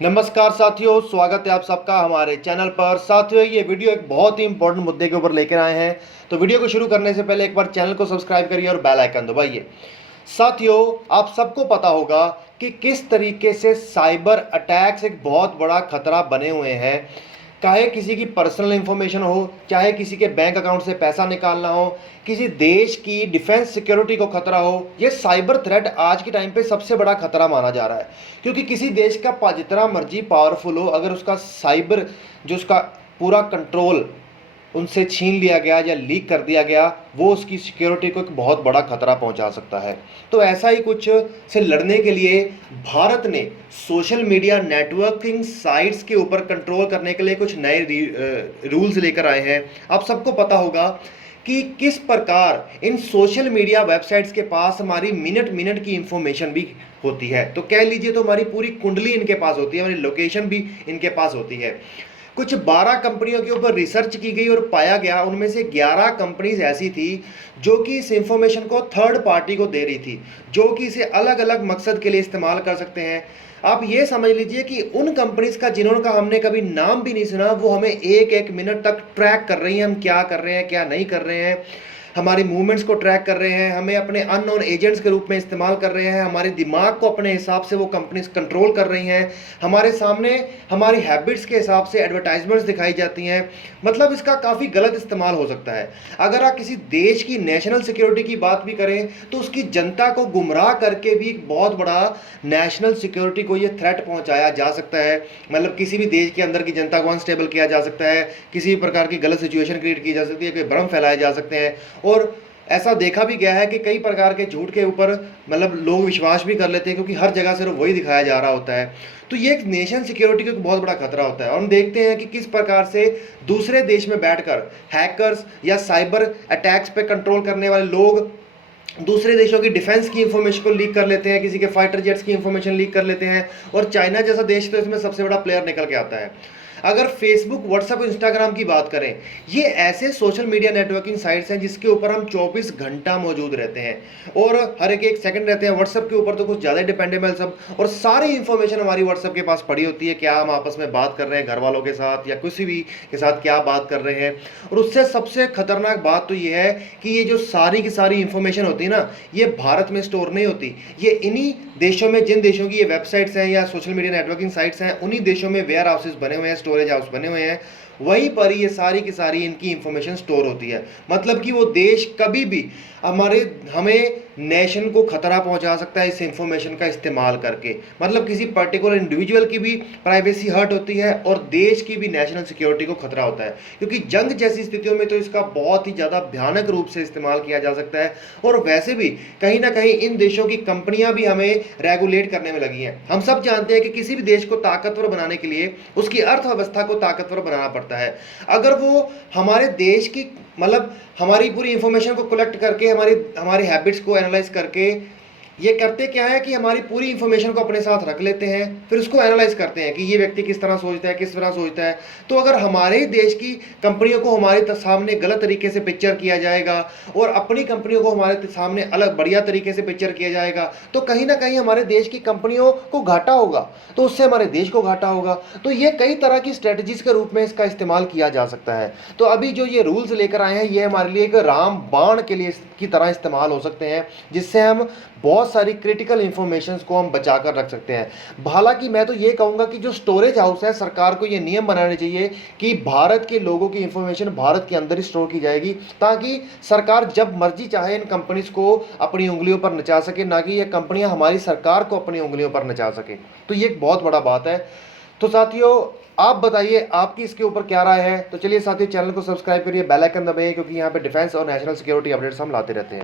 नमस्कार साथियों, स्वागत है आप सबका हमारे चैनल पर। साथियों, ये वीडियो एक बहुत ही इंपॉर्टेंट मुद्दे के ऊपर लेकर आए हैं। तो वीडियो को शुरू करने से पहले एक बार चैनल को सब्सक्राइब करिए और बेल आइकन दबाइए। साथियों, आप सबको पता होगा कि किस तरीके से साइबर अटैक्स एक बहुत बड़ा खतरा बने हुए हैं। चाहे किसी की पर्सनल इंफॉर्मेशन हो, चाहे किसी के बैंक अकाउंट से पैसा निकालना हो, किसी देश की डिफेंस सिक्योरिटी को खतरा हो, ये साइबर थ्रेट आज के टाइम पे सबसे बड़ा खतरा माना जा रहा है। क्योंकि किसी देश का जितना मर्जी पावरफुल हो, अगर उसका साइबर जो उसका पूरा कंट्रोल उनसे छीन लिया गया या लीक कर दिया गया, वो उसकी सिक्योरिटी को एक बहुत बड़ा खतरा पहुंचा सकता है। तो ऐसा ही कुछ से लड़ने के लिए भारत ने सोशल मीडिया नेटवर्किंग साइट्स के ऊपर कंट्रोल करने के लिए कुछ नए रूल्स लेकर आए हैं। आप सबको पता होगा कि किस प्रकार इन सोशल मीडिया वेबसाइट्स के पास हमारी मिनट मिनट की इंफॉर्मेशन भी होती है। तो कह लीजिए तो हमारी पूरी कुंडली इनके पास होती है, हमारी लोकेशन भी इनके पास होती है। कुछ 12 कंपनियों के ऊपर रिसर्च की गई और पाया गया उनमें से 11 कंपनीज ऐसी थी जो कि इस इंफॉर्मेशन को थर्ड पार्टी को दे रही थी, जो कि इसे अलग अलग मकसद के लिए इस्तेमाल कर सकते हैं। आप ये समझ लीजिए कि उन कंपनीज का जिन्होंने हमने कभी नाम भी नहीं सुना, वो हमें एक एक मिनट तक ट्रैक कर रही हैं, हम क्या कर रहे हैं क्या नहीं कर रहे हैं, हमारी मूवमेंट्स को ट्रैक कर रहे हैं, हमें अपने अननोन एजेंट्स के रूप में इस्तेमाल कर रहे हैं, हमारे दिमाग को अपने हिसाब से वो कंपनीज कंट्रोल कर रही हैं, हमारे सामने हमारी हैबिट्स के हिसाब से एडवर्टाइजमेंट्स दिखाई जाती हैं। मतलब इसका काफ़ी गलत इस्तेमाल हो सकता है। अगर आप किसी देश की नेशनल सिक्योरिटी की बात भी करें तो उसकी जनता को गुमराह करके भी एक बहुत बड़ा नेशनल सिक्योरिटी को ये थ्रेट पहुंचाया जा सकता है। मतलब किसी भी देश के अंदर की जनता को अनस्टेबल किया जा सकता है, किसी भी प्रकार की गलत सिचुएशन क्रिएट की जा सकती है, कोई भ्रम फैलाए जा सकते हैं। और ऐसा देखा भी गया है कि कई प्रकार के झूठ के ऊपर मतलब लोग विश्वास भी कर लेते हैं, क्योंकि हर जगह सिर्फ वही दिखाया जा रहा होता है। तो ये एक नेशन सिक्योरिटी का एक बहुत बड़ा खतरा होता है। और हम देखते हैं कि किस प्रकार से दूसरे देश में बैठकर हैकर्स या साइबर अटैक्स पे कंट्रोल करने वाले लोग दूसरे देशों की डिफेंस की इंफॉर्मेशन को लीक कर लेते हैं, किसी के फाइटर जेट्स की इंफॉर्मेशन लीक कर लेते हैं। और चाइना जैसा देश तो इसमें सबसे बड़ा प्लेयर निकल के आता है। अगर फेसबुक, व्हाट्सएप, इंस्टाग्राम की बात करें, ये ऐसे सोशल मीडिया नेटवर्किंग साइट्स हैं जिसके ऊपर हम 24 घंटा मौजूद रहते हैं और हर एक सेकंड रहते हैं। व्हाट्सएप के ऊपर तो कुछ ज़्यादा डिपेंडेबल सब, और सारी इंफॉर्मेशन हमारी व्हाट्सएप के पास पड़ी होती है। क्या हम आपस में बात कर रहे हैं घर वालों के साथ या किसी भी के साथ क्या बात कर रहे हैं। और उससे सबसे खतरनाक बात तो ये है कि ये जो सारी की सारी इंफॉर्मेशन होती है ना, ये भारत में स्टोर नहीं होती। ये इन्हीं देशों में, जिन देशों की ये वेबसाइट्स हैं या सोशल मीडिया नेटवर्किंग साइट्स हैं, उन्हीं देशों में वेयर हाउसेस बने हुए हैं, स्टोरेज हाउस बने हुए हैं। वहीं पर ये सारी की सारी इनकी इंफॉर्मेशन स्टोर होती है। मतलब कि वो देश कभी भी हमें नेशन को खतरा पहुंचा सकता है इस इंफॉर्मेशन का इस्तेमाल करके। मतलब किसी पर्टिकुलर इंडिविजुअल की भी प्राइवेसी हर्ट होती है और देश की भी नेशनल सिक्योरिटी को खतरा होता है। क्योंकि जंग जैसी स्थितियों में तो इसका बहुत ही ज़्यादा भयानक रूप से इस्तेमाल किया जा सकता है। और वैसे भी कहीं ना कहीं इन देशों की कंपनियां भी हमें रेगुलेट करने में लगी हैं। हम सब जानते हैं कि किसी भी देश को ताकतवर बनाने के लिए उसकी अर्थव्यवस्था को ताकतवर बनाना पड़ता है। अगर वो हमारे देश की मतलब हमारी पूरी इंफॉर्मेशन को कलेक्ट करके हमारी हैबिट्स को एनालाइज करके ये करते क्या है कि हमारी पूरी इंफॉर्मेशन को अपने साथ रख लेते हैं, फिर उसको एनालाइज करते हैं कि ये व्यक्ति किस तरह सोचता है, किस तरह सोचता है। तो अगर हमारे ही देश की कंपनियों को हमारे सामने गलत तरीके से पिक्चर किया जाएगा और अपनी कंपनियों को हमारे सामने अलग बढ़िया तरीके से पिक्चर किया जाएगा, तो कहीं ना कहीं हमारे देश की कंपनियों को घाटा होगा, तो उससे हमारे देश को घाटा होगा। तो ये कई तरह की स्ट्रेटजीज के रूप में इसका इस्तेमाल किया जा सकता है। तो अभी जो ये रूल्स लेकर आए हैं, ये हमारे लिए एक राम बाण के लिए की तरह इस्तेमाल हो सकते हैं, जिससे हम बहुत सारी क्रिटिकल इंफॉर्मेशन को हम बचा कर रख सकते हैं। हालांकि मैं तो ये कहूँगा कि जो स्टोरेज हाउस है, सरकार को ये नियम बनाने चाहिए कि भारत के लोगों की इंफॉर्मेशन भारत के अंदर ही स्टोर की जाएगी, ताकि सरकार जब मर्जी चाहे इन कंपनीज को अपनी उंगलियों पर नचा सके, ना कि ये कंपनियां हमारी सरकार को अपनी उंगलियों पर नचा सके। तो ये एक बहुत बड़ा बात है। तो साथियों, आप बताइए आपकी इसके ऊपर क्या राय है। तो चलिए साथियों, चैनल को सब्सक्राइब करिए, बेल आइकन दबाइए, क्योंकि यहाँ पे डिफेंस और नेशनल सिक्योरिटी अपडेट्स हम लाते रहते हैं।